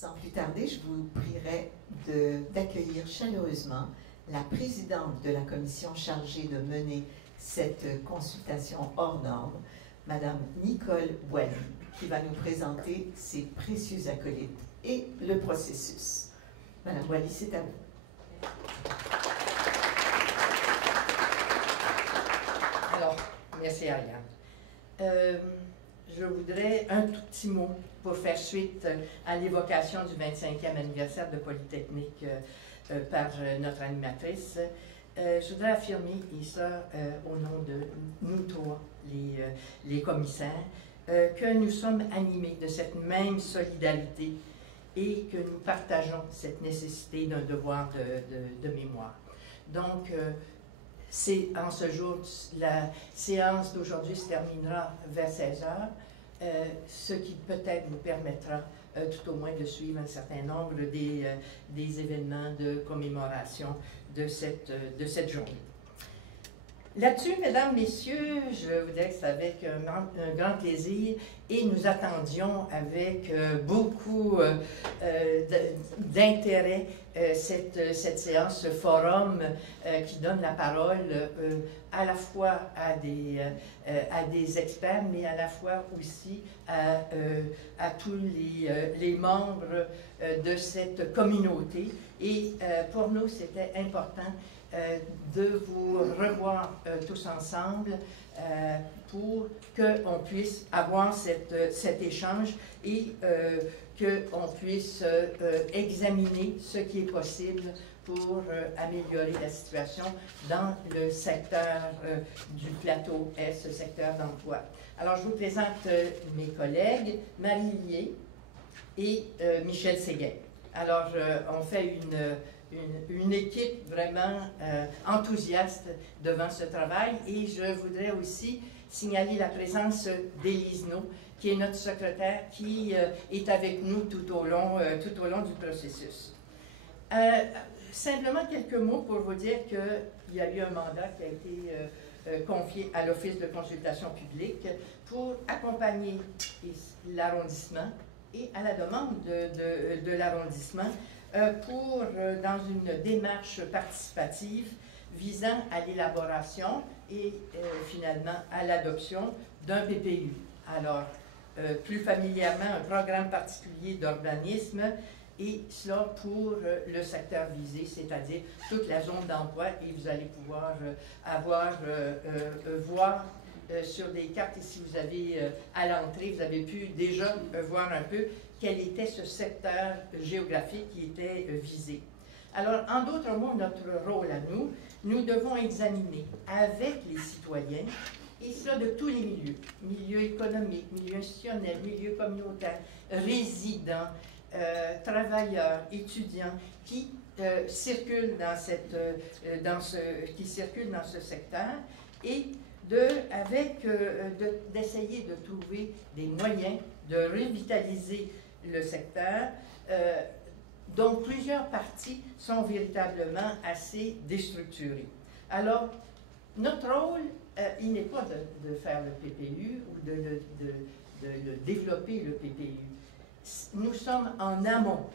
Sans plus tarder, je vous prierai d'accueillir chaleureusement la présidente de la commission chargée de mener cette consultation hors norme, Madame Nicole Boily, qui va nous présenter ses précieux acolytes et le processus. Madame Boily, c'est à vous. Alors, merci Ariane. Je voudrais un tout petit mot pour faire suite à l'évocation du 25e anniversaire de Polytechnique par notre animatrice. Je voudrais affirmer, et ça au nom de nous trois, les commissaires, que nous sommes animés de cette même solidarité et que nous partageons cette nécessité d'un devoir de mémoire. Donc, c'est en ce jour, la séance d'aujourd'hui se terminera vers 16 h, ce qui peut-être nous permettra tout au moins de suivre un certain nombre des événements de commémoration de cette journée. Là-dessus, mesdames, messieurs, je vous dis que c'est avec un grand plaisir et nous attendions avec beaucoup d'intérêt cette séance, ce forum qui donne la parole à la fois à des experts, mais à la fois aussi à tous les membres de cette communauté. Et pour nous, c'était important de vous revoir tous ensemble pour qu'on puisse avoir cet échange et qu'on puisse examiner ce qui est possible pour améliorer la situation dans le secteur du plateau Est, ce secteur d'emploi. Alors, je vous présente mes collègues, Marie Lié et Michel Séguin. Alors, on fait une équipe vraiment enthousiaste devant ce travail et je voudrais aussi signaler la présence d'Élise No, qui est notre secrétaire, qui est avec nous tout au long du processus. Simplement quelques mots pour vous dire qu'il y a eu un mandat qui a été confié à l'Office de consultation publique pour accompagner l'arrondissement et à la demande de l'arrondissement dans une démarche participative visant à l'élaboration et finalement à l'adoption d'un PPU. Alors, plus familièrement, un programme particulier d'urbanisme, et cela pour le secteur visé, c'est-à-dire toute la zone d'emploi, et vous allez pouvoir voir sur des cartes, et si vous avez à l'entrée, vous avez pu déjà voir un peu quel était ce secteur géographique qui était visé. Alors, en d'autres mots, notre rôle à nous, nous devons examiner avec les citoyens, et cela de tous les milieux économiques, milieux institutionnels, milieux communautaires, résidents, travailleurs, étudiants, qui circulent dans ce secteur, et d'essayer de trouver des moyens de revitaliser le secteur, dont plusieurs parties sont véritablement assez déstructurées. Alors, notre rôle, il n'est pas de faire le PPU ou de développer le PPU. Nous sommes en amont.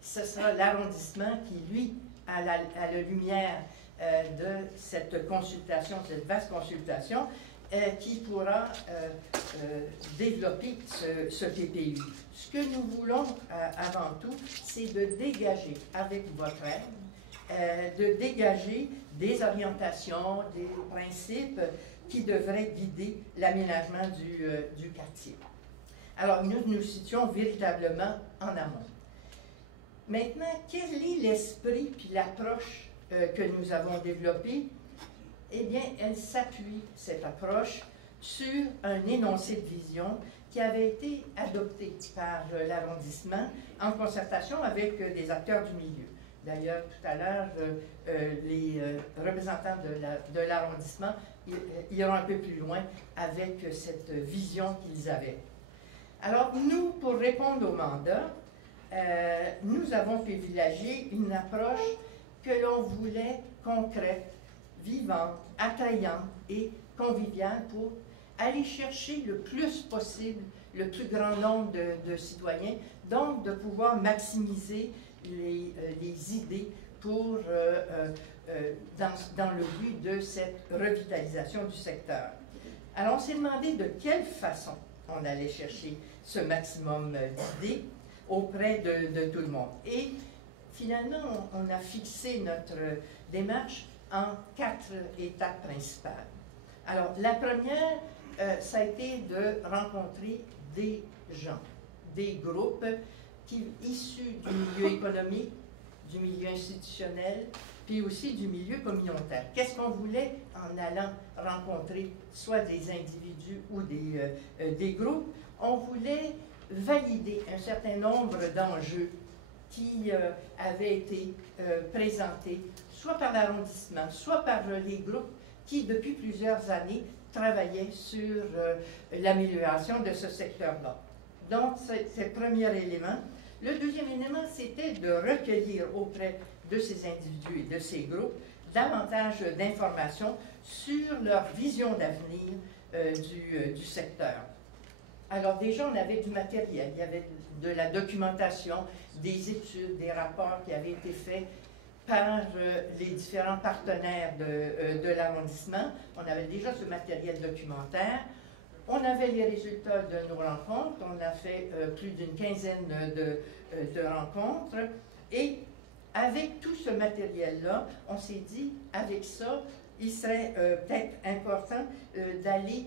Ce sera l'arrondissement qui, lui, à la lumière de cette consultation, cette vaste consultation, qui pourra développer ce PPU. Ce que nous voulons avant tout, c'est de dégager, avec votre aide, de dégager des orientations, des principes qui devraient guider l'aménagement du quartier. Alors, nous nous situons véritablement en amont. Maintenant, quel est l'esprit puis l'approche que nous avons développée? Eh bien, elle s'appuie, cette approche, sur un énoncé de vision qui avait été adopté par l'arrondissement en concertation avec des acteurs du milieu. D'ailleurs, tout à l'heure, les représentants de l'arrondissement iront un peu plus loin avec cette vision qu'ils avaient. Alors, nous, pour répondre au mandat, nous avons privilégié une approche que l'on voulait concrète, vivante, attrayante et conviviale pour aller chercher le plus possible le plus grand nombre de citoyens, donc de pouvoir maximiser les idées pour, dans le but de cette revitalisation du secteur. Alors, on s'est demandé de quelle façon on allait chercher ce maximum d'idées auprès de tout le monde. Et finalement, on a fixé notre démarche en 4 étapes principales. Alors, la première, ça a été de rencontrer des gens, des groupes issus du milieu économique, du milieu institutionnel, puis aussi du milieu communautaire. Qu'est-ce qu'on voulait en allant rencontrer soit des individus ou des groupes? On voulait valider un certain nombre d'enjeux qui avaient été présentés soit par l'arrondissement, soit par les groupes qui, depuis plusieurs années, travaillaient sur l'amélioration de ce secteur-là. Donc, c'est le premier élément. Le deuxième élément, c'était de recueillir auprès de ces individus et de ces groupes davantage d'informations sur leur vision d'avenir du secteur. Alors déjà, on avait du matériel, il y avait de la documentation, des études, des rapports qui avaient été faits par les différents partenaires de l'arrondissement. On avait déjà ce matériel documentaire. On avait les résultats de nos rencontres. On a fait plus d'une quinzaine de rencontres. Et avec tout ce matériel-là, on s'est dit, avec ça, il serait peut-être important d'aller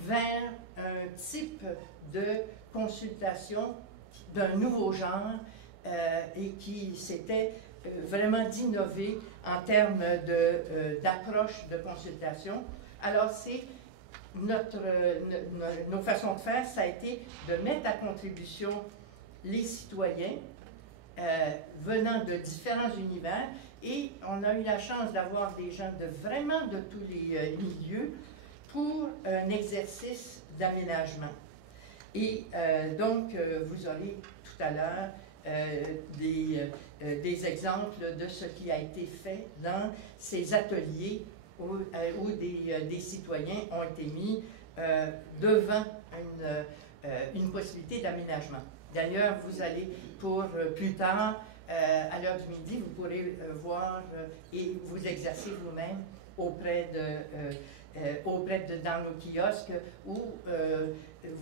vers un type de consultation d'un nouveau genre et qui s'était vraiment d'innover en termes d'approche de consultation. Alors, c'est nos façons de faire, ça a été de mettre à contribution les citoyens venant de différents univers, et on a eu la chance d'avoir des gens vraiment de tous les milieux pour un exercice d'aménagement. Et donc, vous aurez tout à l'heure des exemples de ce qui a été fait dans ces ateliers où des citoyens ont été mis devant une possibilité d'aménagement. D'ailleurs, vous allez pour plus tard, à l'heure du midi, vous pourrez voir et vous exercer vous-même auprès dans nos kiosques où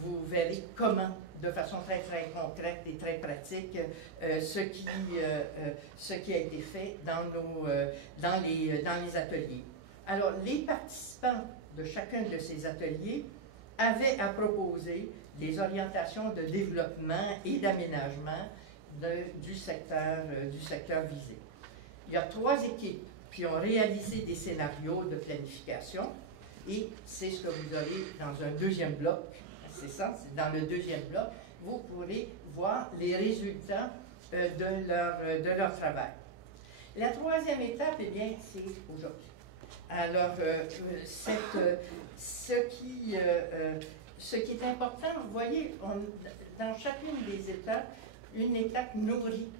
vous verrez comment, de façon très, très concrète et très pratique, ce qui a été fait dans les ateliers. Alors, les participants de chacun de ces ateliers avaient à proposer des orientations de développement et d'aménagement du secteur visé. Il y a 3 équipes qui ont réalisé des scénarios de planification, et c'est ce que vous aurez dans un deuxième bloc. C'est ça, c'est dans le deuxième bloc, vous pourrez voir les résultats de leur travail. La 3e étape, eh bien, c'est aujourd'hui. Alors, ce qui est important, vous voyez, dans chacune des étapes, une étape nourrit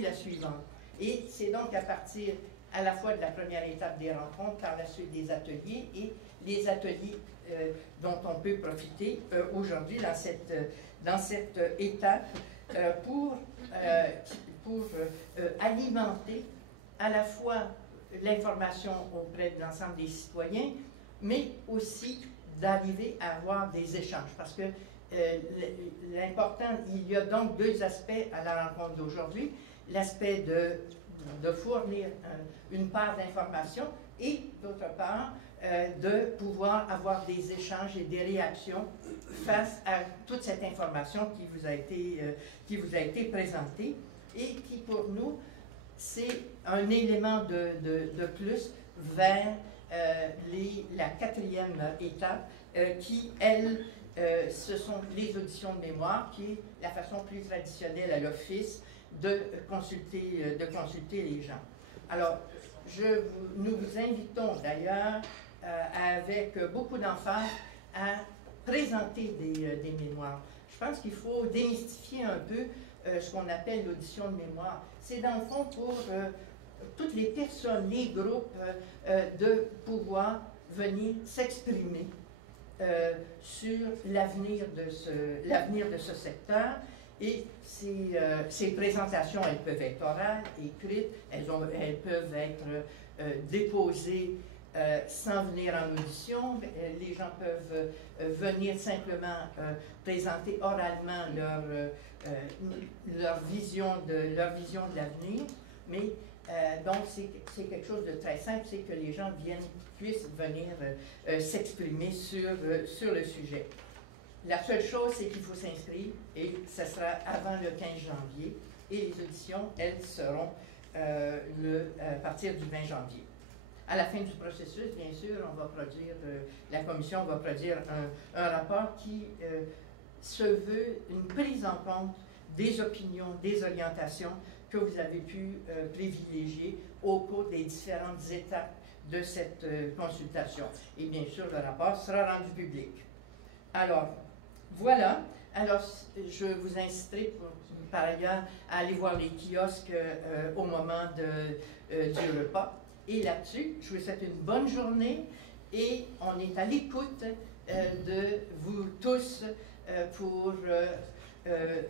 la suivante. Et c'est donc à partir à la fois de la première étape des rencontres, par la suite des ateliers, et les ateliers dont on peut profiter aujourd'hui dans cette étape pour alimenter à la fois l'information auprès de l'ensemble des citoyens, mais aussi d'arriver à avoir des échanges. Parce que l'important, il y a donc 2 aspects à la rencontre d'aujourd'hui. L'aspect de fournir une part d'information et, d'autre part, de pouvoir avoir des échanges et des réactions face à toute cette information qui vous a été présentée et qui, pour nous, c'est un élément de plus vers la 4e étape qui, elle, ce sont les auditions de mémoire, qui est la façon plus traditionnelle à l'Office de consulter les gens. Alors, nous vous invitons d'ailleurs, avec beaucoup d'emphase, à présenter des mémoires. Je pense qu'il faut démystifier un peu ce qu'on appelle l'audition de mémoire. C'est dans le fond pour toutes les personnes, les groupes, de pouvoir venir s'exprimer sur l'avenir de ce secteur. Et ces présentations, elles peuvent être orales, écrites, elles peuvent être déposées sans venir en audition. Les gens peuvent venir simplement présenter oralement leur vision de l'avenir. Mais donc, c'est quelque chose de très simple, c'est que les gens puissent venir s'exprimer sur le sujet. La seule chose, c'est qu'il faut s'inscrire et ça sera avant le 15 janvier. Et les auditions, elles seront à partir du 20 janvier. À la fin du processus, bien sûr, la commission va produire un rapport qui se veut une prise en compte des opinions, des orientations que vous avez pu privilégier au cours des différentes étapes de cette consultation. Et bien sûr, le rapport sera rendu public. Alors, voilà. Alors, je vous inciterai par ailleurs à aller voir les kiosques au moment du repas. Et là-dessus, je vous souhaite une bonne journée et on est à l'écoute de vous tous pour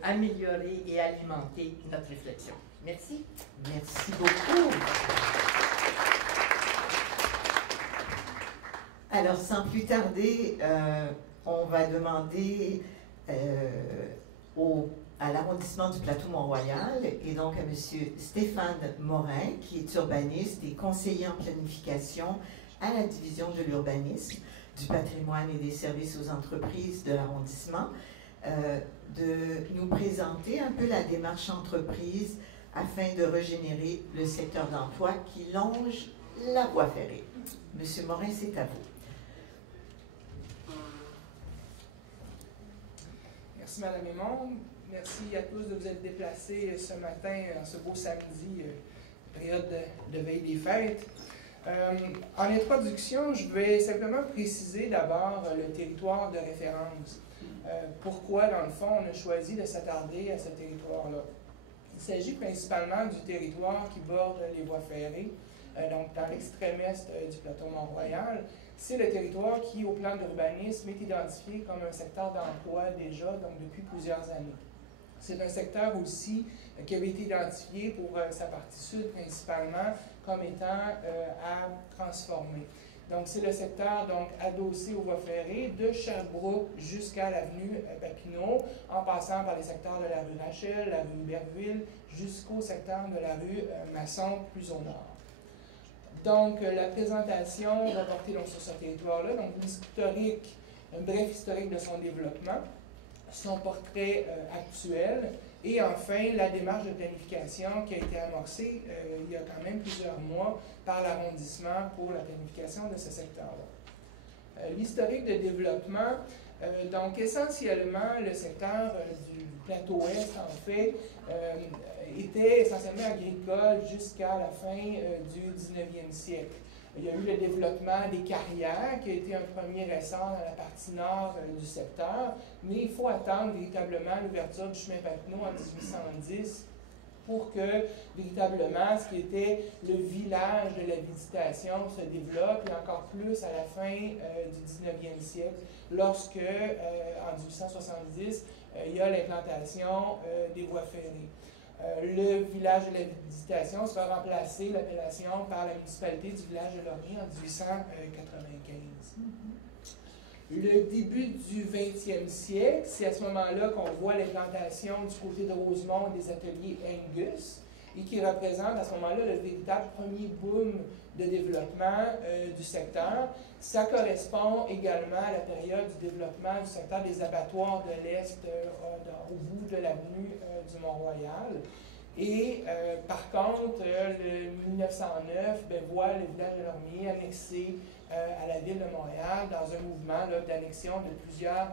améliorer et alimenter notre réflexion. Merci. Merci beaucoup. Alors, sans plus tarder, on va demander à l'arrondissement du Plateau-Mont-Royal et donc à M. Stéphane Morin, qui est urbaniste et conseiller en planification à la division de l'urbanisme, du patrimoine et des services aux entreprises de l'arrondissement, de nous présenter un peu la démarche entreprise afin de régénérer le secteur d'emploi qui longe la voie ferrée. Monsieur Morin, c'est à vous. Merci, Mme Aymon. Merci à tous de vous être déplacés ce matin, en ce beau samedi, période de veille des fêtes. En introduction, je vais simplement préciser d'abord le territoire de référence. Pourquoi, dans le fond, on a choisi de s'attarder à ce territoire-là. Il s'agit principalement du territoire qui borde les voies ferrées, donc dans l'extrême est du plateau Mont-Royal. C'est le territoire qui, au plan d'urbanisme, est identifié comme un secteur d'emploi déjà, donc depuis plusieurs années. C'est un secteur aussi qui avait été identifié pour sa partie sud principalement comme étant à transformer. Donc c'est le secteur donc, adossé aux voies ferrées de Sherbrooke jusqu'à l'avenue Papineau, en passant par les secteurs de la rue Rachel, la rue Berville, jusqu'au secteur de la rue Masson, plus au nord. Donc, la présentation va porter donc, sur ce territoire-là, donc l'historique, un bref historique de son développement, son portrait actuel, et enfin la démarche de planification qui a été amorcée il y a quand même plusieurs mois par l'arrondissement pour la planification de ce secteur-là. L'historique de développement, donc essentiellement le secteur du plateau ouest, en fait, était essentiellement agricole jusqu'à la fin du 19e siècle. Il y a eu le développement des carrières qui a été un premier essor dans la partie nord du secteur, mais il faut attendre véritablement l'ouverture du chemin Papineau en 1810 pour que véritablement ce qui était le village de la Visitation se développe, et encore plus à la fin du 19e siècle, lorsque en 1870 il y a l'implantation des voies ferrées. Le village de la Visitation sera remplacé, l'appellation, par la municipalité du village de Laurier en 1895. Le début du 20e siècle, c'est à ce moment-là qu'on voit l'implantation du côté de Rosemont des ateliers Angus, et qui représente à ce moment-là le véritable premier boom de développement du secteur. Ça correspond également à la période du développement du secteur des abattoirs de l'Est au bout de l'avenue du Mont-Royal. Et par contre, le 1909 voit le village de Lormier annexé à la ville de Montréal dans un mouvement d'annexion de plusieurs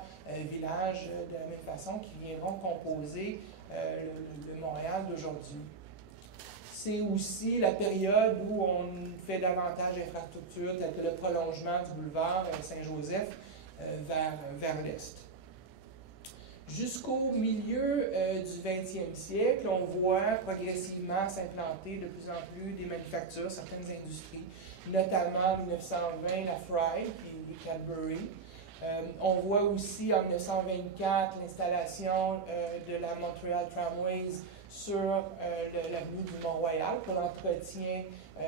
villages de la même façon qui viendront composer le Montréal d'aujourd'hui. C'est aussi la période où on fait davantage d'infrastructures telles que le prolongement du boulevard Saint-Joseph vers l'est. Jusqu'au milieu du 20e siècle, on voit progressivement s'implanter de plus en plus des manufactures, certaines industries, notamment en 1920 la Fry et Cadbury. On voit aussi en 1924 l'installation de la Montreal Tramways sur l'avenue du Mont-Royal pour l'entretien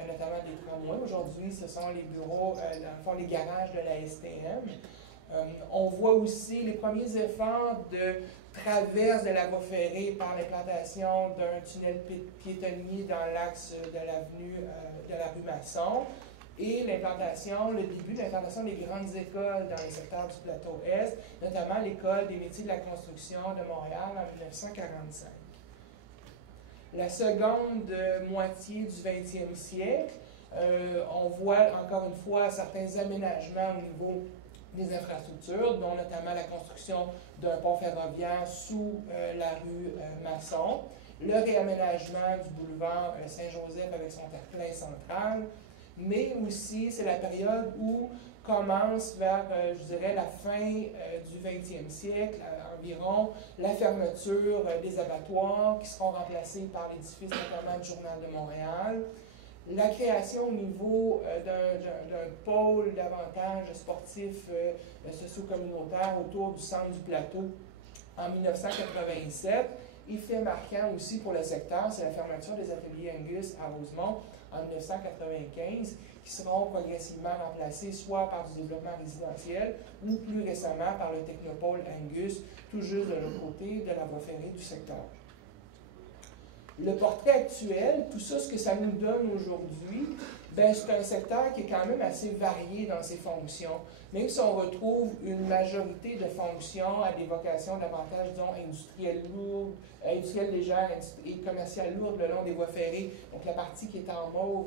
notamment des tramways. Aujourd'hui, ce sont les bureaux, dans le fond, les garages de la STM. On voit aussi les premiers efforts de traverse de la voie ferrée par l'implantation d'un tunnel piétonnier dans l'axe de l'avenue de la rue Masson et l'implantation, le début de l'implantation des grandes écoles dans les secteurs du plateau Est, notamment l'École des métiers de la construction de Montréal en 1945. La seconde moitié du 20e siècle, on voit encore une fois certains aménagements au niveau des infrastructures, dont notamment la construction d'un pont ferroviaire sous la rue Masson, le réaménagement du boulevard Saint-Joseph avec son terre-plein central, mais aussi c'est la période où commence vers, je dirais, la fin du 20e siècle environ, la fermeture des abattoirs qui seront remplacés par l'édifice notamment du Journal de Montréal, la création au niveau d'un pôle davantage sportif socio-communautaire autour du centre du plateau en 1987. Et fait marquant aussi pour le secteur, c'est la fermeture des ateliers Angus à Rosemont en 1995, qui seront progressivement remplacés soit par du développement résidentiel ou plus récemment par le technopôle Angus, tout juste de l'autre côté de la voie ferrée du secteur. Le portrait actuel, tout ça, ce que ça nous donne aujourd'hui, ben, c'est un secteur qui est quand même assez varié dans ses fonctions. Même si on retrouve une majorité de fonctions à des vocations davantage, disons, industrielles lourdes, industrielles légères et commerciales lourdes le long des voies ferrées, donc la partie qui est en mauve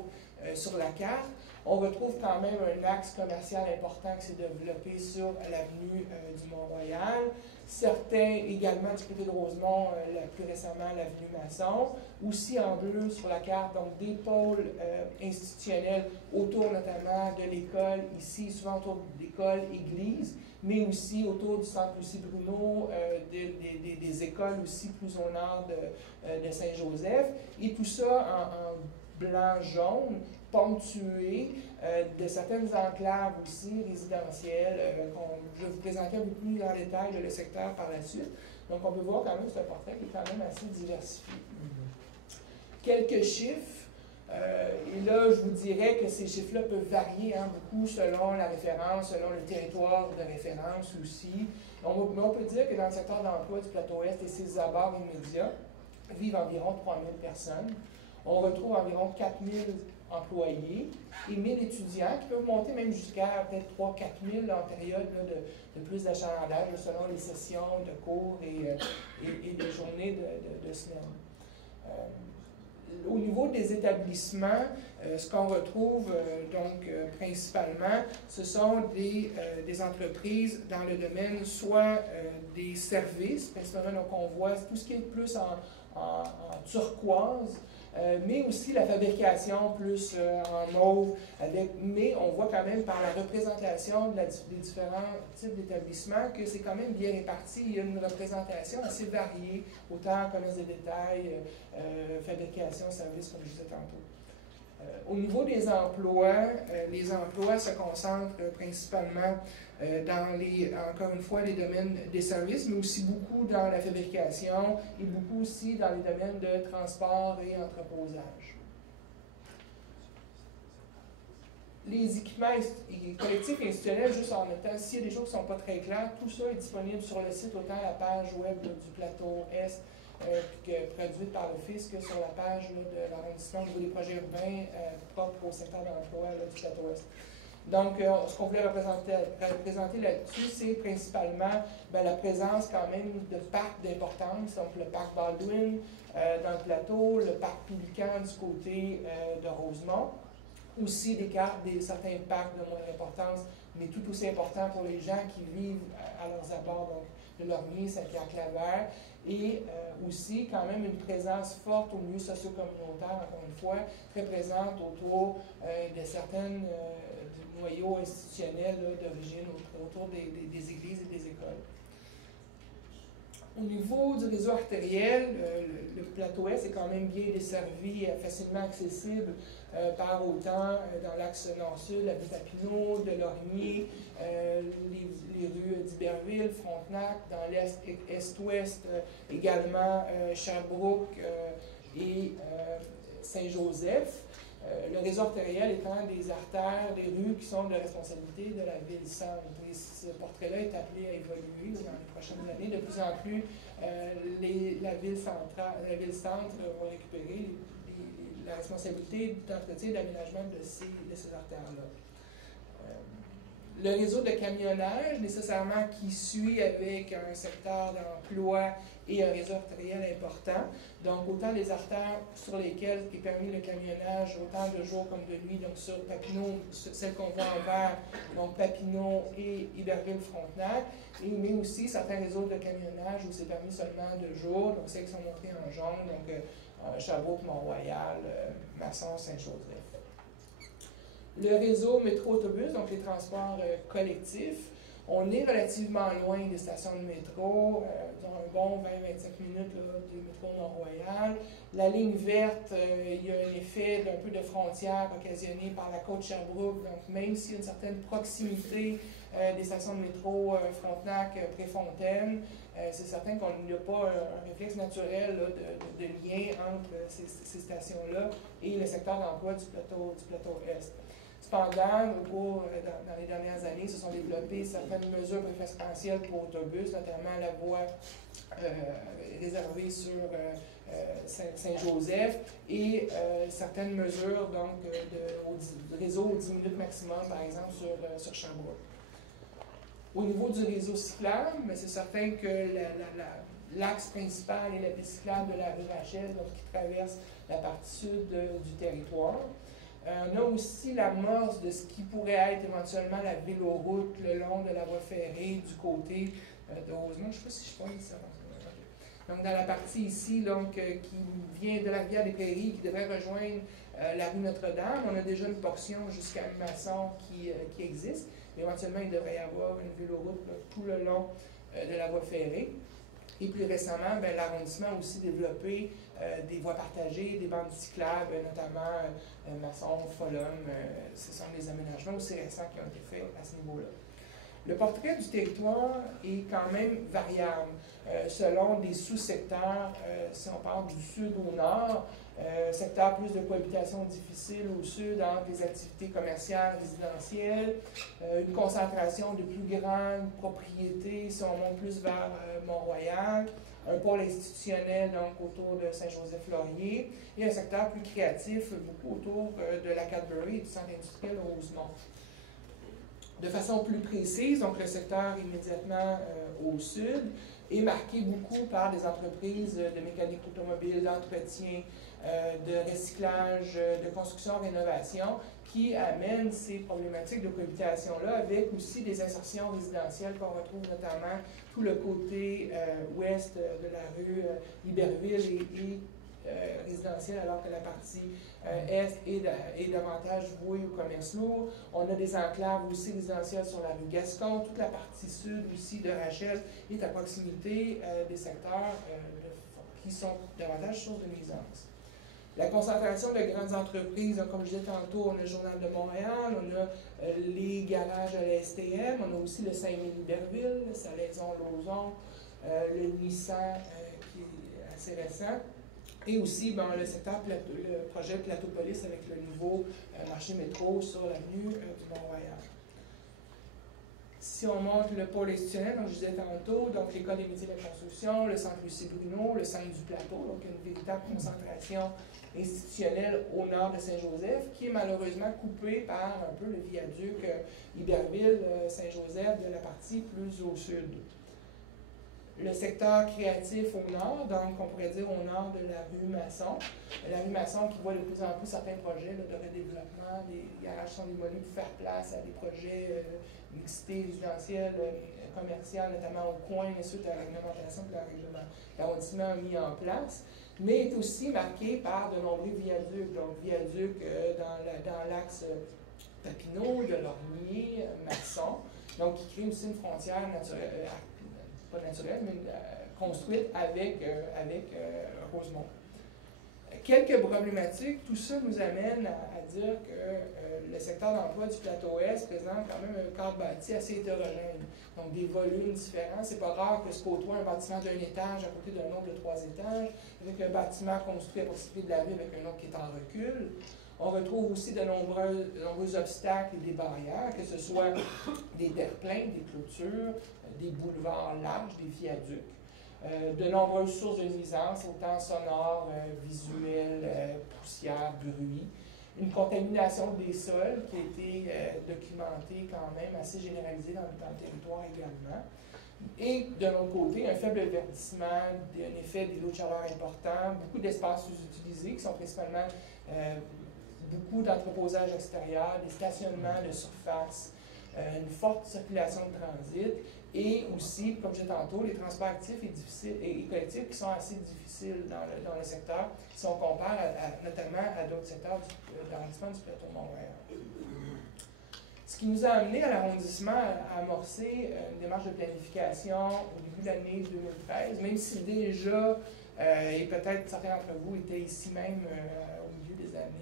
sur la carte, on retrouve quand même un axe commercial important qui s'est développé sur l'avenue du Mont-Royal. Certains également du côté de Rosemont, plus récemment l'avenue Masson, aussi en bleu sur la carte, donc des pôles institutionnels autour notamment de l'école, ici souvent autour de l'école église, mais aussi autour du centre Lucie Bruno, des écoles aussi plus au nord de Saint-Joseph, et tout ça en blanc-jaune, ponctué de certaines enclaves aussi résidentielles. Je vais vous présenter un peu plus en détail le secteur par la suite. Donc, on peut voir quand même que c'est un portrait qui est quand même assez diversifié. Quelques chiffres. Et là, je vous dirais que ces chiffres-là peuvent varier beaucoup selon la référence, selon le territoire de référence aussi. On peut dire que dans le secteur d'emploi du plateau Est et ses abords immédiats, vivent environ 3000 personnes. On retrouve environ 4000 employés et 1000 étudiants qui peuvent monter même jusqu'à peut-être 3 000 à 4 000 en période de plus d'achalandage selon les sessions de cours et les journées de semaine. Au niveau des établissements, ce qu'on retrouve principalement, ce sont des entreprises dans le domaine soit des services, principalement donc on voit tout ce qui est plus en turquoise, mais aussi la fabrication plus en mauve, mais on voit quand même par la représentation des différents types d'établissements que c'est quand même bien réparti. Il y a une représentation assez variée, autant commerce de détail, fabrication, services, comme je disais tantôt. Au niveau des emplois, les emplois se concentrent principalement dans encore une fois, les domaines des services, mais aussi beaucoup dans la fabrication et beaucoup aussi dans les domaines de transport et entreposage. Les équipements collectifs et institutionnels, juste en mettant, s'il y a des choses qui ne sont pas très claires, tout ça est disponible sur le site, autant la page web du plateau Est, produite par l'Office, que sur la page de l'arrondissement au niveau des projets urbains propres au secteur d'emploi du plateau Est. Donc, ce qu'on voulait représenter là-dessus, c'est principalement la présence quand même de parcs d'importance, donc le parc Baldwin dans le plateau, le parc Pélican du côté de Rosemont, aussi certains parcs de moindre importance, mais tout aussi importants pour les gens qui vivent à leurs abords, donc de Lormier, Saint-Pierre-Claver, et aussi quand même une présence forte au milieu socio-communautaire, encore une fois, très présente autour de certaines noyaux institutionnels d'origine autour des églises et des écoles. Au niveau du réseau artériel, le plateau Est est quand même bien desservi, facilement accessible par autant dans l'axe nord-sud, la rue Papineau, de Lorimier, les rues d'Iberville, Frontenac, dans l'est, est-ouest également Sherbrooke et Saint-Joseph. Le réseau artériel étant des artères, des rues qui sont de responsabilité de la ville-centre. Et ce portrait-là est appelé à évoluer dans les prochaines années. De plus en plus, la ville-centre va récupérer la responsabilité d'entretien et d'aménagement de ces artères-là. Le réseau de camionnage, nécessairement qui suit avec un secteur d'emploi et un réseau artériel important. Donc, autant les artères sur lesquelles est permis le camionnage, autant de jour comme de nuit, donc sur Papineau, celle qu'on voit en vert, donc Papineau et Iberville-Frontenac, mais aussi certains réseaux de camionnage où c'est permis seulement de jour, donc celles qui sont montrées en jaune, donc Sherbrooke, Mont-Royal, Masson, Saint-Joseph. Le réseau métro-autobus, donc les transports collectifs, on est relativement loin des stations de métro, dans un bon 20-25 minutes là, du métro Mont-Royal. La ligne verte, il y a un effet d'un peu de frontière occasionné par la côte Sherbrooke, donc même s'il y a une certaine proximité des stations de métro Frontenac, Préfontaine, c'est certain qu'on n'a pas un réflexe naturel là, de lien entre ces stations-là et le secteur d'emploi du plateau Est. Cependant, dans les dernières années, se sont développées certaines mesures préférentielles pour autobus, notamment la voie réservée sur Saint-Joseph et certaines mesures donc, de réseau aux 10 minutes maximum, par exemple, sur Sherbrooke. Au niveau du réseau cyclable, c'est certain que l'axe principal est la piste cyclable de la rue Rachel, donc, qui traverse la partie sud du territoire. On a aussi l'amorce de ce qui pourrait être éventuellement la véloroute le long de la voie ferrée du côté de Rosemont. Je ne sais pas si je pense ça. Donc, dans la partie ici, donc, qui vient de la rivière des Prairies, qui devrait rejoindre la rue Notre-Dame, on a déjà une portion jusqu'à Masson qui existe. Éventuellement, il devrait y avoir une véloroute là, tout le long de la voie ferrée. Et plus récemment, l'arrondissement a aussi développé des voies partagées, des bandes cyclables, notamment Masson, Follum. Ce sont des aménagements aussi récents qui ont été faits à ce niveau-là. Le portrait du territoire est quand même variable selon des sous-secteurs. Si on part du sud au nord, secteur plus de cohabitation difficile au sud entre les activités commerciales, résidentielles, une concentration de plus grandes propriétés si on monte plus vers Mont-Royal, un pôle institutionnel donc autour de Saint-Joseph-Laurier et un secteur plus créatif beaucoup autour de la Cadbury et du centre industriel Rosemont. De façon plus précise, donc le secteur immédiatement au sud est marqué beaucoup par des entreprises de mécanique automobile, d'entretien, de recyclage, de construction, rénovation, qui amènent ces problématiques de cohabitation-là avec aussi des insertions résidentielles qu'on retrouve notamment tout le côté ouest de la rue Iberville et résidentielle, alors que la partie est est davantage vouée au commerce lourd. On a des enclaves aussi résidentielles sur la rue Gascon. Toute la partie sud aussi de Rachel est à proximité des secteurs qui sont davantage source de nuisances. La concentration de grandes entreprises, donc, comme je disais tantôt, on a le Journal de Montréal, on a les garages à la STM, on a aussi le Saint-Émile-Iberville, le Salaison-Lauzon, le Nissan qui est assez récent. Et aussi le secteur, le projet Plateaupolis avec le nouveau marché métro sur l'avenue du Mont-Royal. Si on montre le pôle institutionnel, comme je disais tantôt, donc l'École des métiers de la construction, le centre Lucie-Bruno, le centre du plateau, donc une véritable concentration institutionnelle au nord de Saint-Joseph, qui est malheureusement coupée par un peu le viaduc Iberville-Saint-Joseph de la partie plus au sud. Le secteur créatif au nord, donc on pourrait dire au nord de la rue Masson. La rue Masson qui voit de plus en plus certains projets de redéveloppement, des garages sont démolis pour faire place à des projets mixité résidentielle, commerciale, notamment au coin, suite à la réglementation que l'arrondissement a mis en place, mais est aussi marqué par de nombreux viaducs, donc viaducs dans l'axe Papineau, de Lorimier, Masson, donc qui crée aussi une frontière naturelle pas naturelle, mais construite avec Rosemont. Quelques problématiques, tout ça nous amène à dire que le secteur d'emploi du plateau Est présente quand même un cadre bâti assez hétérogène. Donc des volumes différents. C'est pas rare que se côtoie un bâtiment d'un étage à côté d'un autre de 3 étages, avec un bâtiment construit à proximité de la rue avec un autre qui est en recul. On retrouve aussi de nombreux obstacles et des barrières, que ce soit des terre-pleins, des clôtures, des boulevards larges, des viaducs. De nombreuses sources de nuisances, autant sonores, visuelles, poussière, bruit. Une contamination des sols qui a été documentée quand même assez généralisée dans le territoire également. Et de l'autre côté, un faible verdissement, un effet d'îlots de chaleur important, beaucoup d'espaces sous-utilisés qui sont principalement beaucoup d'entreposage extérieur, des stationnements de surface, une forte circulation de transit et aussi, comme je disais tantôt, les transports actifs et collectifs qui sont assez difficiles dans le secteur si on compare notamment à d'autres secteurs d'arrondissement du plateau Mont-Royal. Ce qui nous a amené à l'arrondissement à amorcer une démarche de planification au début de l'année 2013, même si déjà, et peut-être certains d'entre vous étaient ici même au milieu des années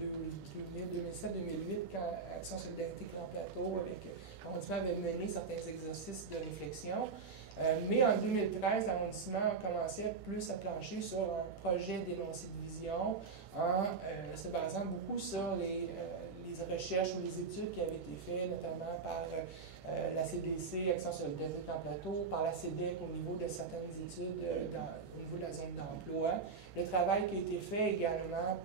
2007-2008, quand Action Solidarité Grand Plateau, avec l'arrondissement, avait mené certains exercices de réflexion. Mais en 2013, l'arrondissement a commencé plus à plancher sur un projet d'énoncé de vision en se basant beaucoup sur les recherches ou les études qui avaient été faites, notamment par la CDC, Action Solidarité Grand Plateau, par la CEDEC au niveau de certaines études au niveau de la zone d'emploi. Le travail qui a été fait également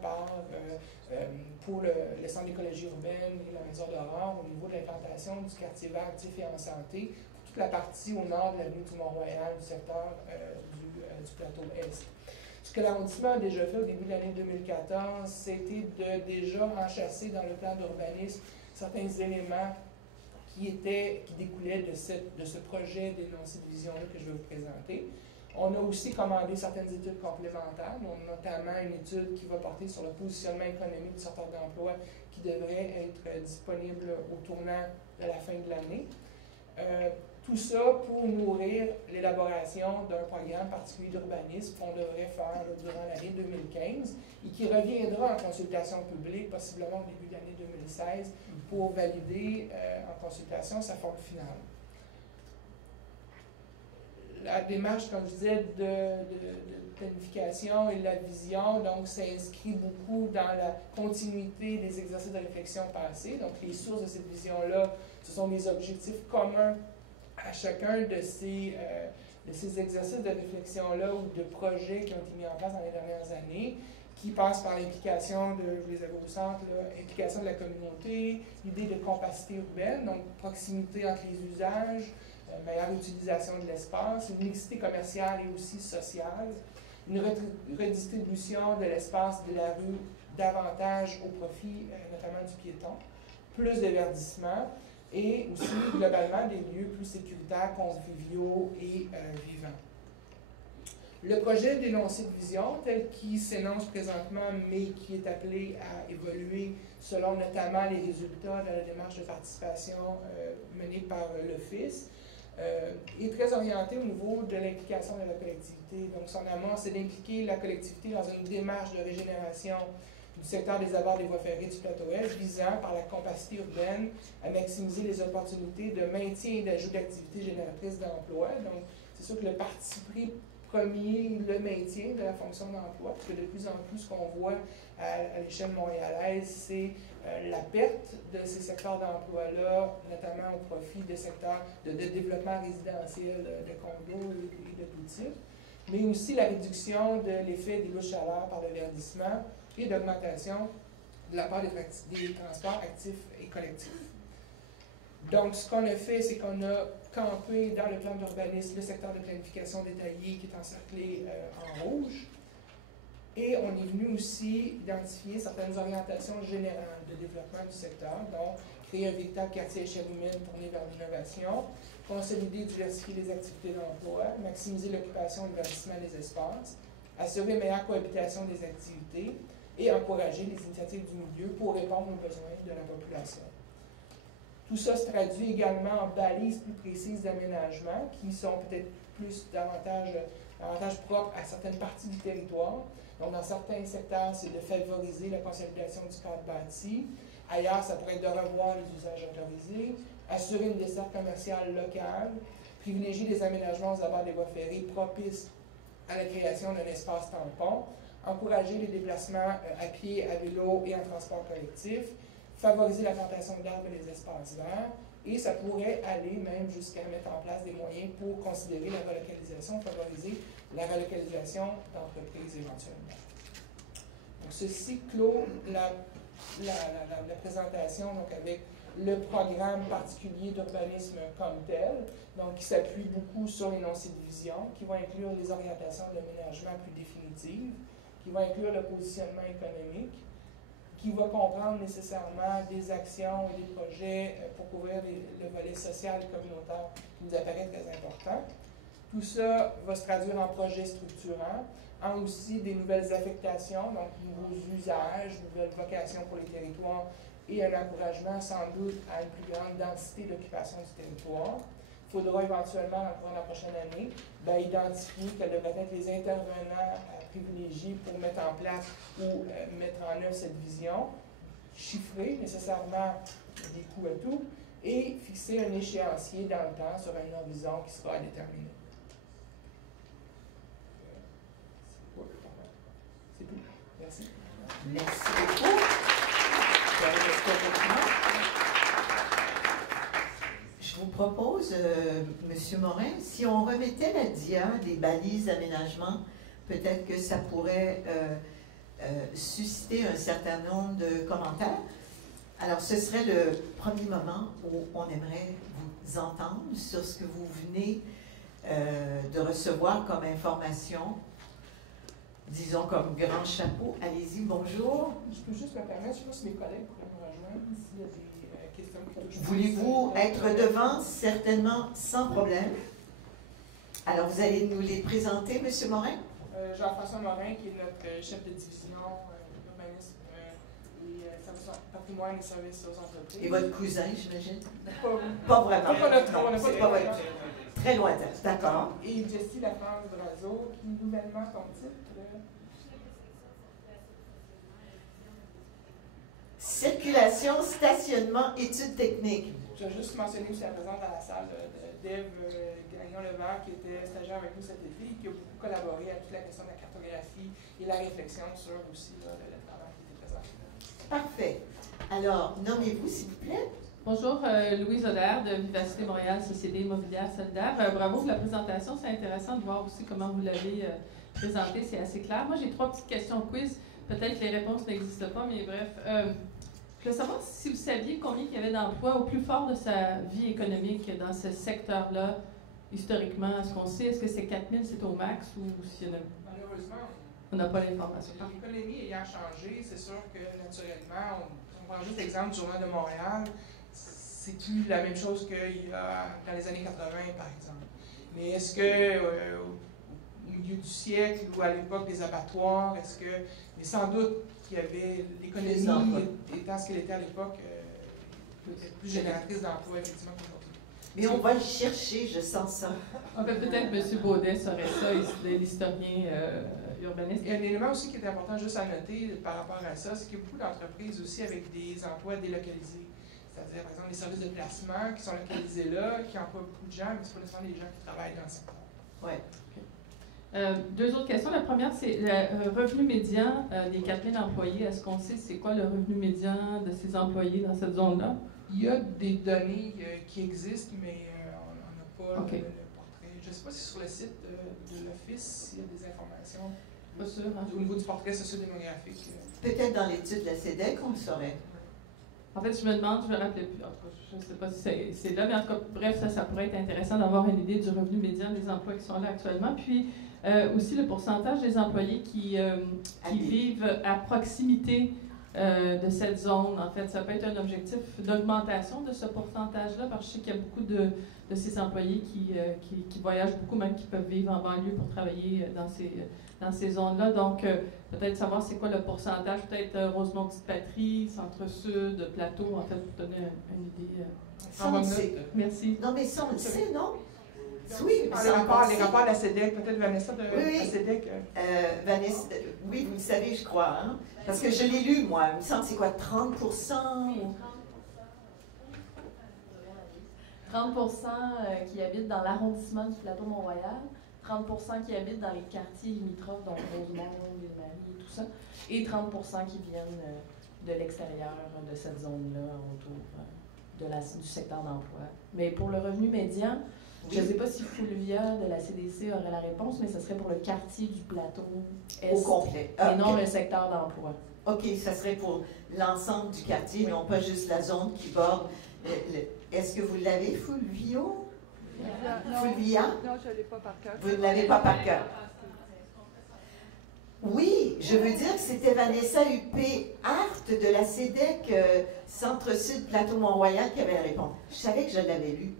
pour le Centre d'écologie urbaine et la Maison d'Aurore au niveau de l'implantation du quartier vert actif et en santé, pour toute la partie au nord de l'avenue du Mont-Royal, du secteur du plateau Est. Ce que l'arrondissement a déjà fait au début de l'année 2014, c'était de déjà enchasser dans le plan d'urbanisme certains éléments qui découlaient de ce projet d'énoncé de vision-là que je vais vous présenter. On a aussi commandé certaines études complémentaires, notamment une étude qui va porter sur le positionnement économique du secteur d'emploi qui devrait être disponible au tournant de la fin de l'année. Tout ça pour nourrir l'élaboration d'un programme particulier d'urbanisme qu'on devrait faire durant l'année 2015 et qui reviendra en consultation publique, possiblement au début de l'année 2016, pour valider en consultation sa forme finale. La démarche, comme je disais, de planification et de la vision, donc, s'inscrit beaucoup dans la continuité des exercices de réflexion passés. Donc, les sources de cette vision-là, ce sont des objectifs communs à chacun de ces exercices de réflexion-là ou de projets qui ont été mis en place dans les dernières années, qui passent par l'implication je vous les avais au centre, l'implication de la communauté, l'idée de compacité urbaine, donc proximité entre les usages, meilleure utilisation de l'espace, une mixité commerciale et aussi sociale, une redistribution de l'espace de la rue davantage au profit notamment du piéton, plus de verdissement et aussi globalement des lieux plus sécuritaires, conviviaux et vivants. Le projet d'énoncé de vision, tel qu'il s'énonce présentement, mais qui est appelé à évoluer selon notamment les résultats de la démarche de participation menée par l'Office, est très orienté au niveau de l'implication de la collectivité. Donc, son amont, c'est d'impliquer la collectivité dans une démarche de régénération du secteur des abords des voies ferrées du plateau Est, visant par la compacité urbaine à maximiser les opportunités de maintien et d'ajout d'activités génératrices d'emploi. Donc, c'est sûr que le parti pris premier, le maintien de la fonction d'emploi, parce que de plus en plus, ce qu'on voit à l'échelle montréalaise, c'est la perte de ces secteurs d'emploi-là, notamment au profit de secteurs de développement résidentiel, de condos et de tout type, mais aussi la réduction de l'effet des lots de chaleur par le verdissement et d'augmentation de la part des transports actifs et collectifs. Donc, ce qu'on a fait, c'est qu'on a campé dans le plan d'urbanisme le secteur de planification détaillée qui est encerclé en rouge. Et on est venu aussi identifier certaines orientations générales de développement du secteur, donc créer un véritable quartier à échelle humaine tourné vers l'innovation, consolider et diversifier les activités d'emploi, maximiser l'occupation et le verdissement des espaces, assurer une meilleure cohabitation des activités et encourager les initiatives du milieu pour répondre aux besoins de la population. Tout ça se traduit également en balises plus précises d'aménagement qui sont peut-être davantage propres à certaines parties du territoire. Donc, dans certains secteurs, c'est de favoriser la consolidation du cadre bâti. Ailleurs, ça pourrait être de revoir les usages autorisés, assurer une desserte commerciale locale, privilégier des aménagements aux abords des voies ferrées propices à la création d'un espace tampon, encourager les déplacements à pied, à vélo et en transport collectif, favoriser la plantation d'arbres et des espaces verts, et ça pourrait aller même jusqu'à mettre en place des moyens pour considérer la relocalisation, favoriser la relocalisation d'entreprises éventuellement. Donc, ceci clôt la présentation donc, avec le programme particulier d'urbanisme comme tel, donc qui s'appuie beaucoup sur l'énoncé de vision, qui va inclure les orientations de l'aménagement plus définitives, qui va inclure le positionnement économique, qui va comprendre nécessairement des actions et des projets pour couvrir le volet social et communautaire qui nous apparaît très important. Tout ça va se traduire en projets structurants, en aussi des nouvelles affectations, donc nouveaux usages, nouvelles vocations pour les territoires et un encouragement sans doute à une plus grande densité d'occupation du territoire. Il faudra éventuellement, dans la prochaine année, identifier quels devraient être les intervenants privilégiés pour mettre en place ou mettre en œuvre cette vision, chiffrer nécessairement des coûts à tout, et fixer un échéancier dans le temps sur un horizon qui sera à déterminer. C'est tout. Merci. Merci beaucoup. Je vous propose, M. Morin, si on remettait la DIA des balises d'aménagement, peut-être que ça pourrait susciter un certain nombre de commentaires. Alors, ce serait le premier moment où on aimerait vous entendre sur ce que vous venez de recevoir comme information, disons comme grand chapeau. Allez-y, bonjour. Je peux juste me permettre, je ne sais pas si mes collègues pourraient me rejoindre s'il y a des questions qui touchent. Voulez-vous être devant? Certainement, sans problème. Alors, vous allez nous les présenter, M. Morin? Jean-François Morin, qui est notre chef de division urbanisme et services patrimoine et services aux entreprises. Et votre cousin, j'imagine? Pas vraiment. Non, c'est pas votre... Très lointain, d'accord. Et Jessie Lafrance-Brazo, qui nouvellement ton titre. Circulation, stationnement, études techniques. Je vais juste mentionner aussi la présence dans la salle d'Ève Gagnon-Levert, qui était stagiaire avec nous cet été et qui a beaucoup collaboré à toute la question de la cartographie et la réflexion sur aussi le travail qui était présent. Parfait. Alors, nommez-vous, s'il vous plaît. Bonjour, Louise Audaire de Vivacité Montréal, Société immobilière solidaire. Bravo pour la présentation. C'est intéressant de voir aussi comment vous l'avez présenté. C'est assez clair. Moi, j'ai 3 petites questions quiz. Peut-être que les réponses n'existent pas, mais bref. Je veux savoir si vous saviez combien il y avait d'emplois au plus fort de sa vie économique dans ce secteur-là, historiquement. Est-ce qu'on sait, est-ce que c'est 4000, c'est au max, ou s'il y en a... Malheureusement, on n'a pas l'information. L'économie ayant changé, c'est sûr que naturellement, on prend juste l'exemple du Journal de Montréal, c'est plus la même chose qu'il y a dans les années 80, par exemple. Mais est-ce que au milieu du siècle ou à l'époque des abattoirs, est-ce que... Mais sans doute qu'il y avait l'économie étant ce qu'elle était à l'époque, peut-être plus génératrice d'emplois, effectivement, qu'aujourd'hui. Mais on va le chercher, je sens ça. En fait, peut-être M. Baudet saurait ça, l'historien urbaniste. Il y a un élément aussi qui est important juste à noter par rapport à ça, c'est qu'il y a beaucoup d'entreprises aussi avec des emplois délocalisés. C'est-à-dire, par exemple, les services de placement qui sont localisés là, qui emploient beaucoup de gens, mais ce sont pas nécessairement des gens qui travaillent dans le secteur. Oui. 2 autres questions. La première, c'est le revenu médian des 4000 employés. Est-ce qu'on sait c'est quoi le revenu médian de ces employés dans cette zone-là? Il y a des données qui existent, mais on n'a pas le portrait. Je ne sais pas si sur le site de l'Office, s'il y a des informations. Pas sûr. Hein? Au niveau du portrait sociodémographique. Peut-être dans l'étude de la CEDEC, on le saurait. En fait, je me demande, je me rappelais plus. Je ne sais pas si c'est là, mais en tout cas, bref, ça pourrait être intéressant d'avoir une idée du revenu médian des emplois qui sont là actuellement. Puis, aussi le pourcentage des employés qui vivent à proximité de cette zone. En fait, ça peut être un objectif d'augmentation de ce pourcentage-là, parce que je sais qu'il y a beaucoup de ces employés qui voyagent beaucoup, même qui peuvent vivre en banlieue pour travailler dans ces zones-là. Donc, peut-être savoir c'est quoi le pourcentage, peut-être Rosemont-Petite-Patrie, Centre-Sud, Plateau, en fait, pour donner une idée. Ça, on le sait. Merci. Non, mais ça, on le sait, non? Oui, les rapports de la CEDEC, peut-être Vanessa de oui. la CEDEC. Vanessa, oui, vous le savez, je crois, hein? Parce que je l'ai lu, moi. Il me semble que c'est quoi, 30 ou... 30% qui habitent dans l'arrondissement du plateau Mont-Royal, 30% qui habitent dans les quartiers limitrophes, donc Rosemont, Ville-Marie et tout ça, et 30% qui viennent de l'extérieur de cette zone-là, autour du secteur d'emploi. Mais pour le revenu médian, je ne sais pas si Fulvia de la CDC aurait la réponse, mais ce serait pour le quartier du plateau Est au complet. et non le secteur d'emploi. OK, ça serait pour l'ensemble du quartier, non pas juste la zone qui borde. Est-ce que vous l'avez, Fulvia? Non, je ne l'ai pas par cœur. Vous ne l'avez pas par cœur. Oui, je veux dire que c'était Vanessa Huppé-Hart de la CEDEC, Centre-Sud, Plateau-Mont-Royal, qui avait la réponse. Je savais que je l'avais lu.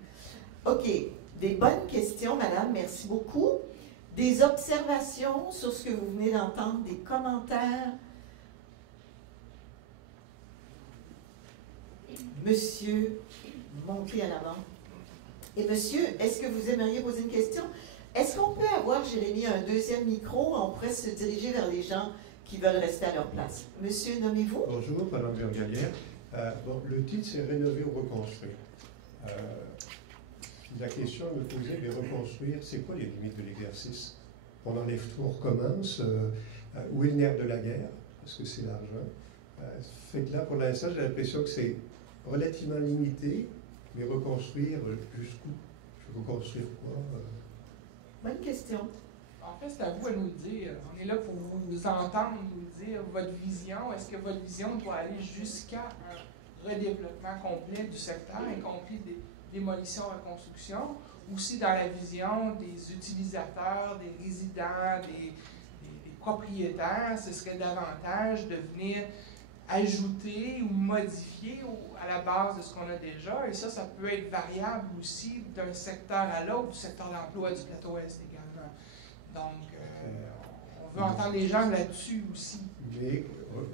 OK. Des bonnes questions, madame. Merci beaucoup. Des observations sur ce que vous venez d'entendre, des commentaires. Monsieur, montez à l'avant. Et monsieur, est-ce que vous aimeriez poser une question? Est-ce qu'on peut avoir, Jérémy, un deuxième micro? On pourrait se diriger vers les gens qui veulent rester à leur place. Monsieur, nommez-vous? Bonjour, Madame Burgalière. Le titre, c'est « Rénover ou reconstruire ». La question me posait, mais reconstruire, c'est quoi les limites de l'exercice? On enlève tout, on recommence. Où est le nerf de la guerre? Parce que c'est l'argent. Fait que là, pour l'instant, j'ai l'impression que c'est relativement limité, mais reconstruire jusqu'où? Je veux reconstruire quoi? Bonne question. En fait, c'est à vous à nous le dire. On est là pour vous entendre, nous dire votre vision. Est-ce que votre vision doit aller jusqu'à un redéveloppement complet du secteur, y compris des démolitions, reconstruction, ou si dans la vision des utilisateurs, des résidents, des propriétaires, ce serait davantage de venir ajouter ou modifier à la base de ce qu'on a déjà. Et ça peut être variable aussi d'un secteur à l'autre, du secteur d'emploi du plateau Est également. Donc, on veut entendre les gens là-dessus aussi. Mais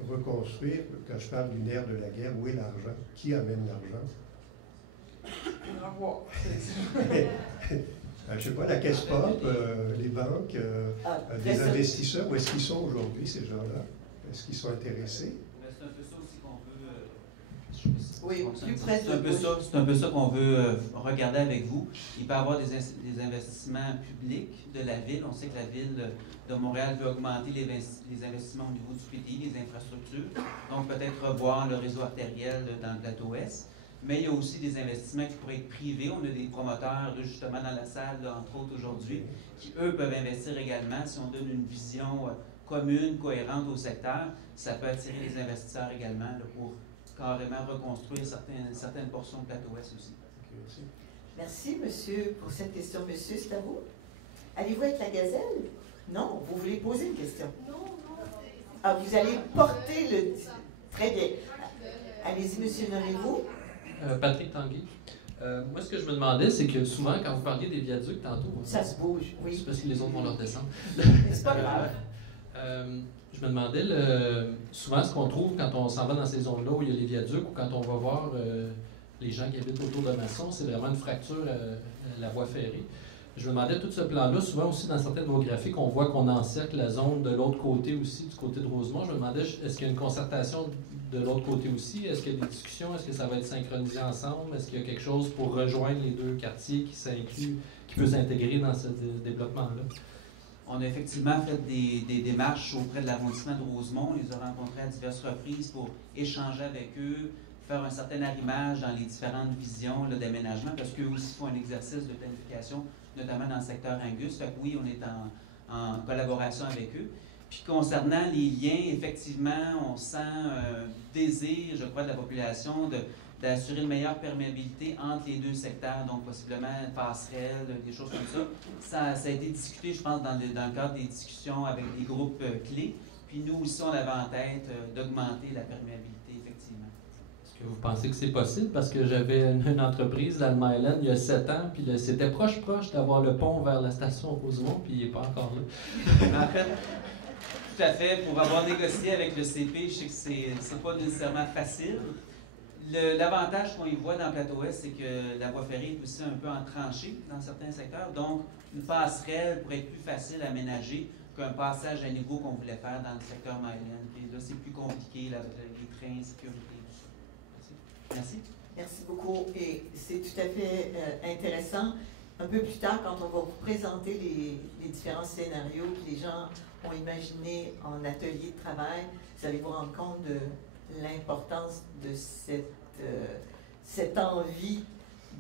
reconstruire, quand je parle du nerf de la guerre, où est l'argent? Qui amène l'argent? Je ne sais pas, la caisse pop, les banques, des investisseurs, où est-ce qu'ils sont aujourd'hui, ces gens-là? Est-ce qu'ils sont intéressés? C'est un peu ça aussi qu'on veut... Oui, plus près de c'est un peu ça qu'on veut regarder avec vous. Il peut y avoir des investissements publics de la ville. On sait que la ville de Montréal veut augmenter les investissements au niveau du PTI, les infrastructures. Donc, peut-être revoir le réseau artériel dans le plateau Est. Mais il y a aussi des investissements qui pourraient être privés. On a des promoteurs, justement, dans la salle, entre autres aujourd'hui, qui, eux, peuvent investir également. Si on donne une vision commune, cohérente au secteur, ça peut attirer les investisseurs également là, pour carrément reconstruire certaines portions de plateau Ouest aussi. Merci, monsieur, pour cette question. Monsieur, c'est à vous. Allez-vous être la gazelle? Non, vous voulez poser une question? Non. Ah, vous allez porter le... Très bien. Allez-y, monsieur, nommez-vous. Patrick Tanguy. Moi, ce que je me demandais, c'est que souvent, quand vous parliez des viaducs tantôt... Ça se bouge, oui. C'est parce que les autres vont leur descendre. C'est pas grave. Je me demandais, souvent, ce qu'on trouve quand on s'en va dans ces zones-là où il y a les viaducs ou quand on va voir les gens qui habitent autour de Masson, c'est vraiment une fracture à la voie ferrée. Je me demandais, tout ce plan-là, souvent aussi dans certaines voies graphiques, on voit qu'on encercle la zone de l'autre côté aussi, du côté de Rosemont. Je me demandais, est-ce qu'il y a une concertation de l'autre côté aussi? Est-ce qu'il y a des discussions? Est-ce que ça va être synchronisé ensemble? Est-ce qu'il y a quelque chose pour rejoindre les deux quartiers qui peut s'intégrer dans ce développement-là? On a effectivement fait des démarches auprès de l'arrondissement de Rosemont. On les a rencontrés à diverses reprises pour échanger avec eux, faire un certain arrimage dans les différentes visions d'aménagement, parce qu'eux aussi font un exercice de planification, notamment dans le secteur Angus. Fait que oui, on est en collaboration avec eux. Puis concernant les liens, effectivement, on sent un désir, je crois, de la population d'assurer une meilleure perméabilité entre les deux secteurs, donc possiblement une passerelle, des choses comme ça. Ça a été discuté, je pense, dans le cadre des discussions avec des groupes clés. Puis nous aussi, on avait en tête d'augmenter la perméabilité, effectivement. Est-ce que vous pensez que c'est possible? Parce que j'avais une entreprise dans le Myland il y a 7 ans, puis c'était proche d'avoir le pont vers la station Rosemont, puis il n'est pas encore là. En fait, tout à fait. Pour avoir négocié avec le CP, je sais que c'est pas nécessairement facile. L'avantage qu'on y voit dans le plateau Est, c'est que la voie ferrée est aussi un peu en tranchée dans certains secteurs. Donc, une passerelle pourrait être plus facile à aménager qu'un passage à niveau qu'on voulait faire dans le secteur Myland. Puis là, c'est plus compliqué, les trains, sécurité, tout ça. Merci. Merci beaucoup. Et c'est tout à fait intéressant. Un peu plus tard, quand on va vous présenter les différents scénarios que les gens ont imaginés en atelier de travail, vous allez vous rendre compte de l'importance de cette envie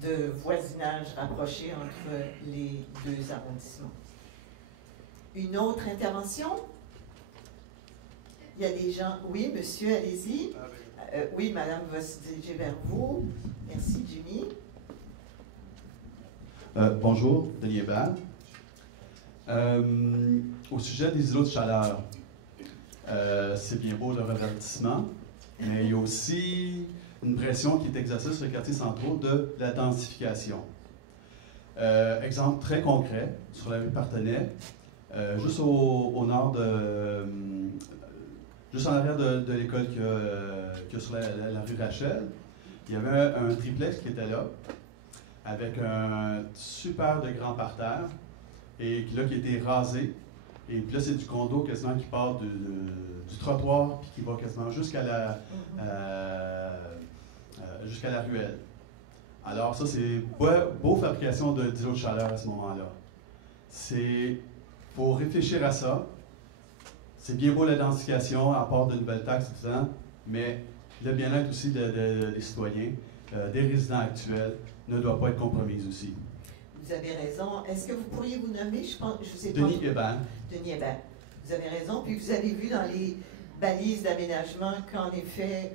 de voisinage rapproché entre les deux arrondissements. Une autre intervention? Il y a des gens... Oui, monsieur, allez-y. Oui, madame va se diriger vers vous. Merci, Jimmy. Bonjour, Denis Hébert. Au sujet des îlots de chaleur, c'est bien beau le reverdissement, mais il y a aussi une pression qui est exercée sur les quartiers centraux de la densification. Exemple très concret, sur la rue Partenay, juste au nord juste en arrière de l'école qu'il y a sur la rue Rachel, il y avait un triplex qui était là, avec un super de grand parterre, et qui a été rasé. Et puis là, c'est du condo quasiment qui part du trottoir, puis qui va quasiment jusqu'à la ruelle. Alors ça, c'est beau fabrication d'îlots de chaleur à ce moment-là. Faut réfléchir à ça. C'est bien beau la densification, à part de nouvelles taxes, tout ça, mais le bien-être aussi des citoyens, des résidents actuels, ne doit pas être compromis aussi. Vous avez raison. Est-ce que vous pourriez vous nommer? Je sais Denis pas. Hébert. Denis Hébert. Vous avez raison. Puis vous avez vu dans les balises d'aménagement qu'en effet,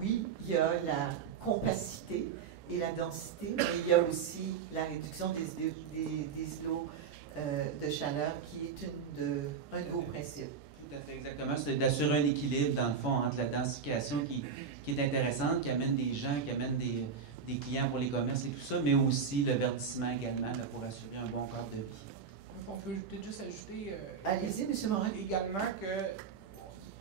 oui, il y a la compacité et la densité, mais il y a aussi la réduction des îlots de chaleur qui est un de vos principes. Tout à fait, exactement. C'est d'assurer un équilibre, dans le fond, entre la densification qui est intéressante, qui amène des gens, qui amène des clients pour les commerces et tout ça, mais aussi le verdissement également là, pour assurer un bon cadre de vie. On peut peut-être juste ajouter Allez-y, M. Morin. également que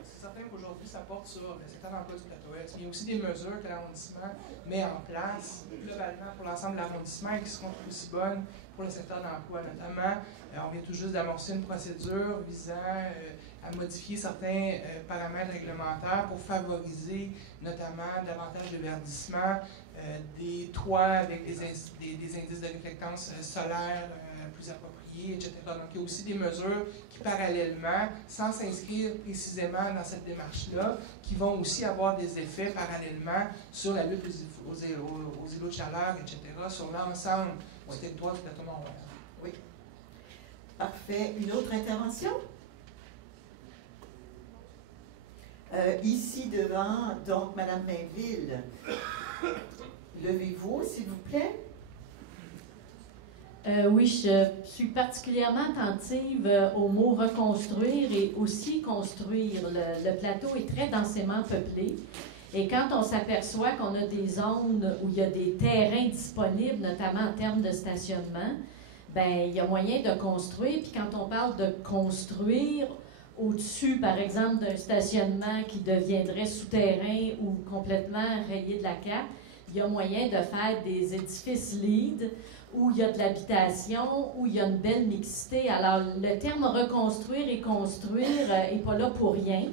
c'est certain qu'aujourd'hui, ça porte sur le secteur d'emploi du plateau Est. Mais il y a aussi des mesures que l'arrondissement met en place globalement pour l'ensemble de l'arrondissement et qui seront aussi bonnes pour le secteur d'emploi. Notamment, on vient tout juste d'amorcer une procédure visant à modifier certains paramètres réglementaires pour favoriser notamment davantage de verdissement, des toits avec des indices de réflectance solaire plus appropriés, etc. Donc, il y a aussi des mesures qui, parallèlement, sans s'inscrire précisément dans cette démarche-là, qui vont aussi avoir des effets parallèlement sur la lutte aux îlots de chaleur, etc., sur l'ensemble du territoire du plateau Mont-Royal. Oui. Parfait. Une autre intervention? Ici devant, donc, Mme Mainville. Levez-vous, s'il vous plaît. Oui, je suis particulièrement attentive au mot reconstruire et aussi construire. Le plateau est très densément peuplé. Et quand on s'aperçoit qu'on a des zones où il y a des terrains disponibles, notamment en termes de stationnement, ben il y a moyen de construire. Puis quand on parle de construire au-dessus, par exemple, d'un stationnement qui deviendrait souterrain ou complètement rayé de la carte, il y a moyen de faire des édifices LEED où il y a de l'habitation, où il y a une belle mixité. Alors, le terme reconstruire et construire n'est pas là pour rien.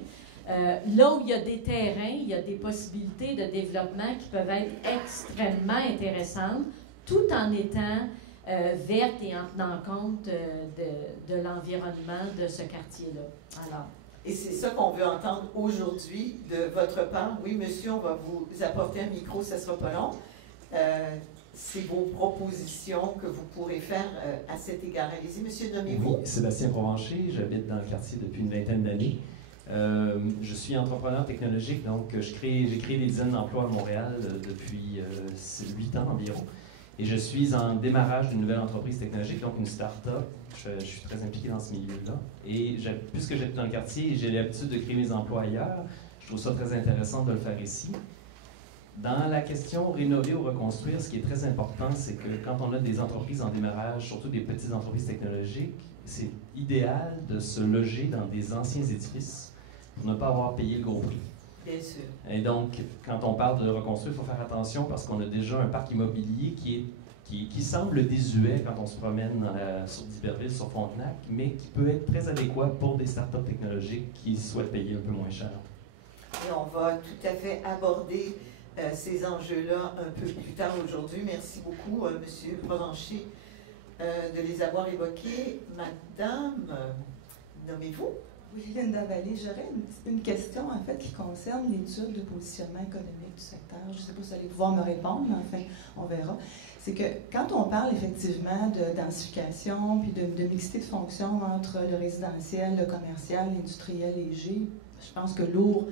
Là où il y a des terrains, il y a des possibilités de développement qui peuvent être extrêmement intéressantes, tout en étant vertes et en tenant compte de l'environnement de ce quartier-là. Alors. Et c'est ça qu'on veut entendre aujourd'hui de votre part. Oui, monsieur, on va vous apporter un micro, ça ne sera pas long. C'est vos propositions que vous pourrez faire à cet égard. Allez-y, monsieur, nommez-vous. Oui, Sébastien Provencher, j'habite dans le quartier depuis une vingtaine d'années. Je suis entrepreneur technologique, donc j'ai créé des dizaines d'emplois à Montréal depuis 8 ans environ. Et je suis en démarrage d'une nouvelle entreprise technologique, donc une start-up. Je suis très impliqué dans ce milieu-là. Et puisque j'habite dans le quartier et j'ai l'habitude de créer mes emplois ailleurs, je trouve ça très intéressant de le faire ici. Dans la question rénover ou reconstruire, ce qui est très important, c'est que quand on a des entreprises en démarrage, surtout des petites entreprises technologiques, c'est idéal de se loger dans des anciens édifices pour ne pas avoir payé le gros prix. Bien sûr. Et donc, quand on parle de reconstruire, il faut faire attention parce qu'on a déjà un parc immobilier qui semble désuet quand on se promène sur d'Iberville, sur Frontenac, mais qui peut être très adéquat pour des startups technologiques qui souhaitent payer un peu moins cher. Et on va tout à fait aborder ces enjeux-là un peu plus tard aujourd'hui. Merci beaucoup, M. Provencher, de les avoir évoqués. Madame, nommez-vous? Oui, Linda Vallée, j'aurais une question en fait qui concerne l'étude de positionnement économique du secteur. Je ne sais pas si vous allez pouvoir me répondre, mais enfin, on verra. C'est que quand on parle effectivement de densification puis de mixité de fonctions entre le résidentiel, le commercial, l'industriel léger, je pense que lourd,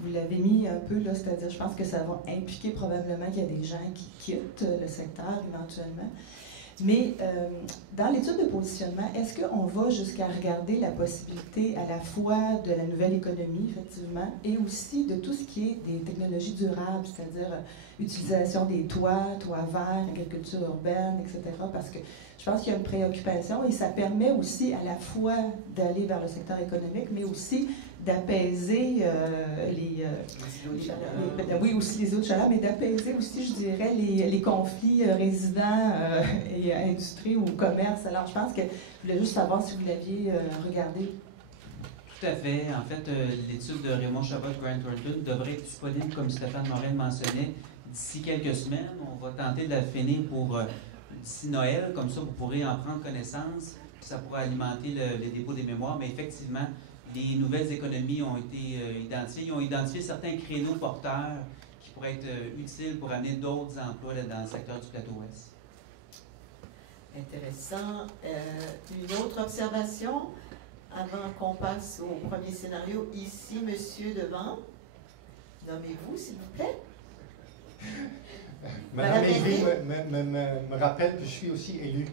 vous l'avez mis un peu là, c'est-à-dire je pense que ça va impliquer probablement qu'il y a des gens qui quittent le secteur éventuellement. Mais dans l'étude de positionnement, est-ce qu'on va jusqu'à regarder la possibilité à la fois de la nouvelle économie, effectivement, et aussi de tout ce qui est des technologies durables, c'est-à-dire utilisation des toits verts, agriculture urbaine, etc., parce que je pense qu'il y a une préoccupation et ça permet aussi à la fois d'aller vers le secteur économique, mais aussi d'apaiser oui, aussi les eaux de chaleur, mais d'apaiser aussi, je dirais, les conflits résidents et industrie ou commerce. Alors, je pense que je voulais juste savoir si vous l'aviez regardé. Tout à fait. En fait, l'étude de Raymond Chabot Grant Thornton devrait être disponible, comme Stéphane Morel mentionnait, d'ici quelques semaines. On va tenter de la finir pour d'ici Noël. Comme ça, vous pourrez en prendre connaissance. Ça pourra alimenter le dépôt des mémoires. Mais effectivement, les nouvelles économies ont été identifiées. Ils ont identifié certains créneaux porteurs qui pourraient être utiles pour amener d'autres emplois dans le secteur du Plateau-Ouest. Intéressant. Une autre observation avant qu'on passe au premier scénario. Ici, monsieur devant. Nommez-vous, s'il vous plaît. Madame Évry me rappelle que je suis aussi élu.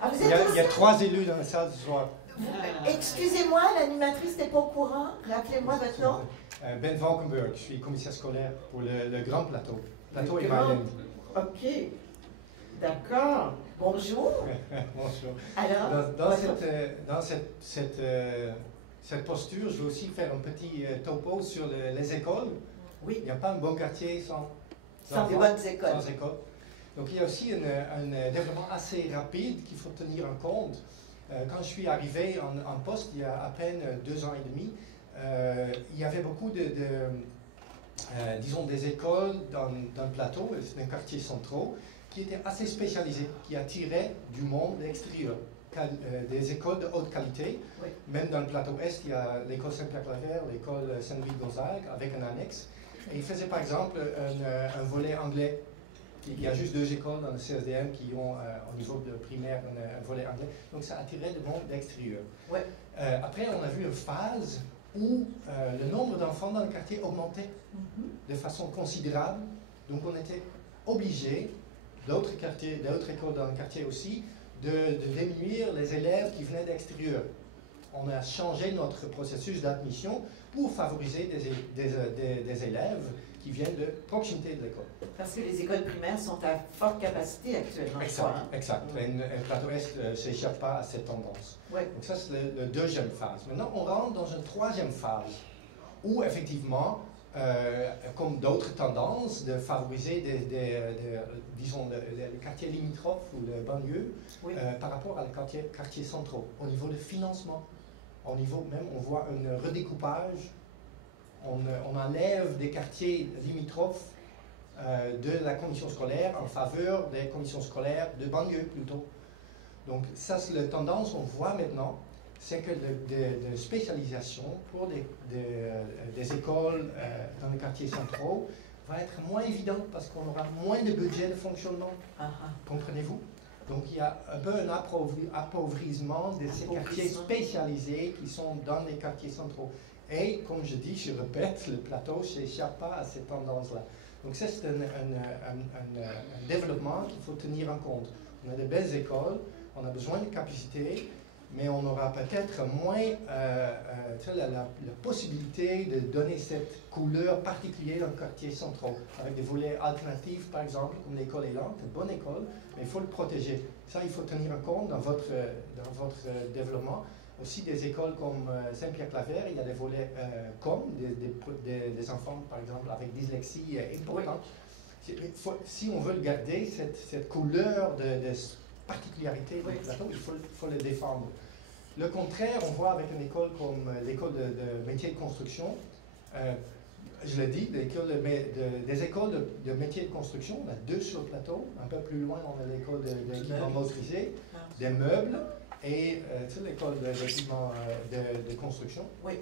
Ah, vous il êtes y a 3 élus dans la salle ce soir. Excusez-moi, l'animatrice n'est pas au courant. Rappelez-moi votre nom. Ben Valkenburg, je suis commissaire scolaire pour le Grand Plateau. Plateau et Myland. OK. D'accord. Bonjour. Bonjour. Alors, dans cette posture, je veux aussi faire un petit topo sur les écoles. Oui. Il n'y a pas un bon quartier sans des bonnes écoles. Sans école. Donc il y a aussi un développement assez rapide qu'il faut tenir en compte. Quand je suis arrivé en poste il y a à peine 2 ans et demi, il y avait beaucoup disons des écoles dans le plateau, dans les quartiers centraux, qui étaient assez spécialisés, qui attiraient du monde extérieur. Des écoles de haute qualité. Oui. Même dans le plateau Est, il y a l'école Saint-Pierre-Claver, l'école Saint-Louis-Gonzague, avec un annexe. Et ils faisaient par exemple un volet anglais. Il y a juste 2 écoles dans le CSDM qui ont au niveau de primaire un volet anglais. Donc ça attirait le monde extérieur. Ouais. Après, on a vu une phase où le nombre d'enfants dans le quartier augmentait de façon considérable. Donc on était obligé, d'autres écoles dans le quartier aussi, de diminuer les élèves qui venaient d'extérieur. On a changé notre processus d'admission pour favoriser des élèves qui viennent de proximité de l'école. Parce que les écoles primaires sont à forte capacité actuellement. Exact. Et le Plateau Est ne s'échappe pas à cette tendance. Ouais. Donc ça, c'est la deuxième phase. Maintenant, on rentre dans une troisième phase où, effectivement, comme d'autres tendances, de favoriser disons, les quartiers limitrophes ou les banlieues par rapport à les quartiers centraux, au niveau de financement. Au niveau même, on voit un redécoupage. On enlève des quartiers limitrophes de la commission scolaire en faveur des commissions scolaires de banlieue plutôt. Donc ça c'est la tendance qu'on voit maintenant, c'est que de spécialisation pour des écoles dans les quartiers centraux va être moins évidente parce qu'on aura moins de budget de fonctionnement. Comprenez-vous? Donc il y a un peu un appauvrissement de ces quartiers spécialisés qui sont dans les quartiers centraux. Et comme je dis, je répète, le plateau ne s'échappe pas à cette tendance-là. Donc ça, c'est un développement qu'il faut tenir en compte. On a de belles écoles, on a besoin de capacité, mais on aura peut-être moins la possibilité de donner cette couleur particulière dans le quartier central, avec des volets alternatifs, par exemple, comme l'école Élan, c'est une bonne école, mais il faut le protéger. Ça, il faut tenir en compte dans votre développement. Aussi, des écoles comme Saint-Pierre-Claver, il y a des volets comme des enfants, par exemple, avec dyslexie importante. Si on veut garder cette couleur de particularité du plateau, il faut le défendre. Le contraire, on voit avec une école comme l'école de métiers de construction. Je l'ai dit, des écoles de métiers de construction, on a 2 sur le plateau. Un peu plus loin, on a l'école d'équipement motorisé, des meubles et l'école d'équipement de construction. Oui.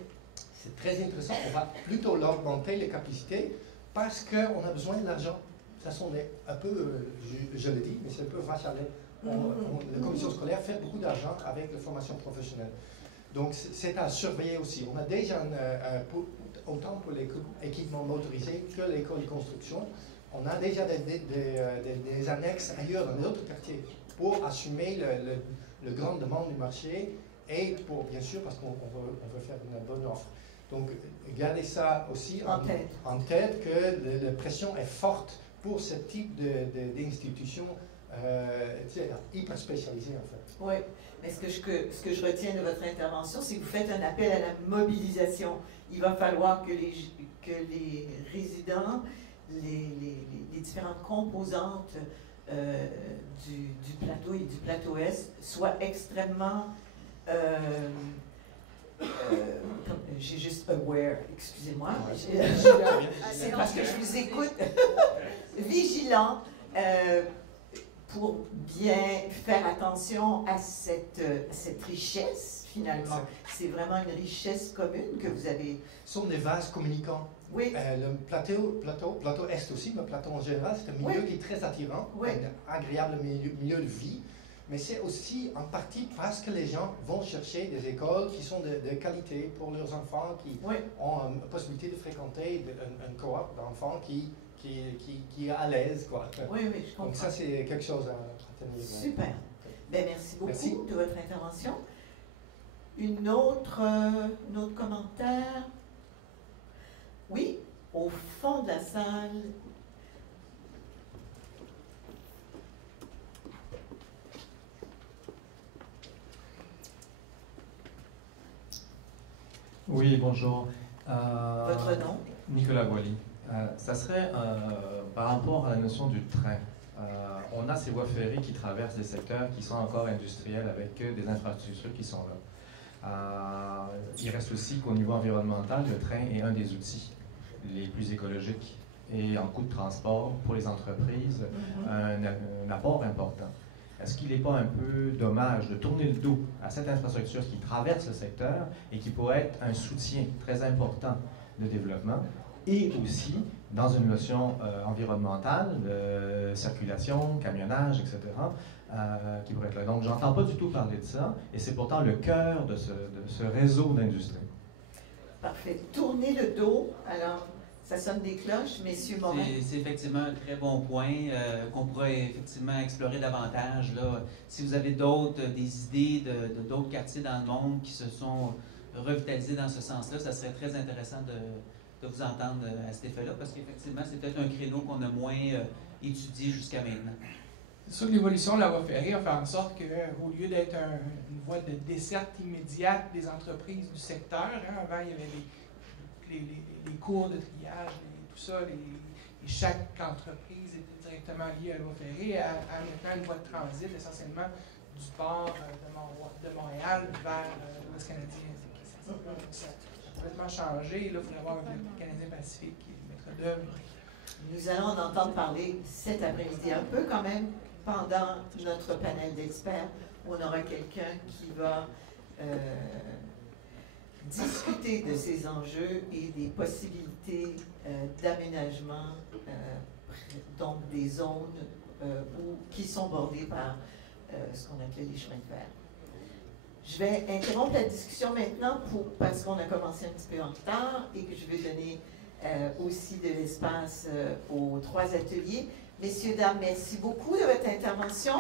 C'est très intéressant. On va plutôt augmenter les capacités parce qu'on a besoin de l'argent. Ça sonne un peu, je le dis, mais c'est un peu vache à lait. La commission scolaire fait beaucoup d'argent avec la formation professionnelle. Donc, c'est à surveiller aussi. On a déjà, autant pour l'équipement motorisé que l'école de construction, on a déjà des annexes ailleurs dans d'autres quartiers pour assumer le grand demande du marché et pour, bien sûr, parce qu'on veut faire une bonne offre. Donc, gardez ça aussi en tête que la pression est forte pour ce type d'institution hyper spécialisée, en fait. Oui, mais ce que je retiens de votre intervention, c'est que vous faites un appel à la mobilisation. Il va falloir que les résidents, les différentes composantes du plateau et du plateau Est soient extrêmement... j'ai juste aware, excusez-moi. C'est parce que je vous écoute. Vigilant pour bien faire attention à cette richesse, finalement. C'est vraiment une richesse commune que vous avez. Ce sont des vases communicants. Oui. Le plateau Est aussi, le plateau en général, c'est un milieu qui est très attirant, un agréable milieu de vie. Mais c'est aussi en partie parce que les gens vont chercher des écoles qui sont de qualité pour leurs enfants, qui ont la possibilité de fréquenter un cohorte d'enfants qui est à l'aise, quoi. Oui, oui, je comprends. Donc ça, c'est quelque chose à tenir. Super. Ben, merci beaucoup de votre intervention. Un autre commentaire? Oui, au fond de la salle. Oui, bonjour. Votre nom? Nicolas Boily. Ça serait par rapport à la notion du train. On a ces voies ferrées qui traversent des secteurs qui sont encore industriels avec des infrastructures qui sont là. Il reste aussi qu'au niveau environnemental, le train est un des outils les plus écologiques et en coût de transport pour les entreprises, un apport important. Est-ce qu'il n'est pas un peu dommage de tourner le dos à cette infrastructure qui traverse le secteur et qui pourrait être un soutien très important de développement et aussi dans une notion environnementale, de circulation, camionnage, etc., qui pourrait être là. Donc, j'entends pas du tout parler de ça et c'est pourtant le cœur de ce réseau d'industrie. Parfait. Tourner le dos, alors... Ça sonne des cloches, messieurs Morin. C'est effectivement un très bon point qu'on pourrait effectivement explorer davantage. Là. Si vous avez des idées d'autres quartiers dans le monde qui se sont revitalisés dans ce sens-là, ça serait très intéressant de vous entendre à cet effet-là, parce qu'effectivement, c'est peut-être un créneau qu'on a moins étudié jusqu'à maintenant. C'est sûr que l'évolution de la voie ferrée a fait en sorte qu'au lieu d'être une voie de desserte immédiate des entreprises du secteur, avant il y avait les cours de triage, tout ça, chaque entreprise était directement liée à la voie ferrée, à maintenant une voie de transit essentiellement du port de Montréal vers l'Ouest canadien. Ça a complètement changé. Là, il faudrait avoir le Canadien Pacifique qui est le maître d'œuvre. Nous allons en entendre parler cet après-midi un peu quand même, pendant notre panel d'experts, où on aura quelqu'un qui va discuter de ces enjeux et des possibilités d'aménagement, donc des zones qui sont bordées par ce qu'on appelait les chemins de fer. Je vais interrompre la discussion maintenant parce qu'on a commencé un petit peu en retard et que je vais donner aussi de l'espace aux 3 ateliers. Messieurs, dames, merci beaucoup de votre intervention.